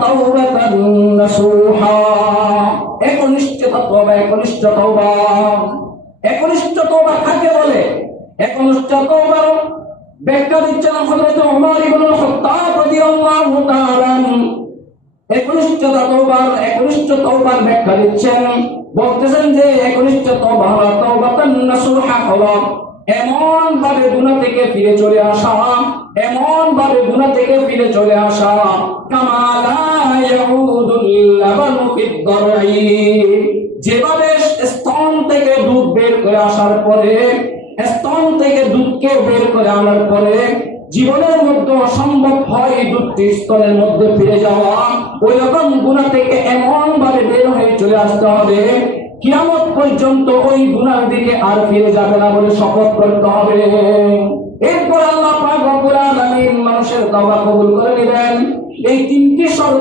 তাওবাতান নাসুহা। একনিষ্ঠ তওবা, একনিষ্ঠ তওবা। একনিষ্ঠ তওবা কাকে বলে? একনিষ্ঠ তওবার ব্যাখ্যা দিচ্ছেন হযরত ওমর ইবনে খাত্তাব রাদিয়াল্লাহু তাআলা। একনিষ্ঠ তওবার ব্যাখ্যা দিচ্ছেন, বলতেছেন যে একনিষ্ঠ তওবা হলো তাওবাতান নাসুহা, হলো এমন ভাবে গুনাহ থেকে ফিরে চলে আসা, এমন ভাবে গুনাহ থেকে ফিরে চলে আসা, কামা লা ইয়াউদুল লাবানু ফিদ দারঈ, যেভাবে স্তন থেকে দুধ বের করে আসার পরে, স্তন থেকে দুধকে বের করে আনার পরে জীবনের মধ্যে অসম্ভব হয় দুধটি স্তনের মধ্যে ফিরে যাওয়া, ওই রকম গুনাহ থেকে এমন ভাবে বের হয়ে চলে আসতে হবে কিয়ামত পর্যন্ত ওই গুনার দিকে আর ফিরে যাবে না বলে শপথ করতে হবে। এরপর আল্লাহ পাক রব্বুল আলামিন মানুষের তওবা কবুল করে নেবেন। এই তিনটি শর্ত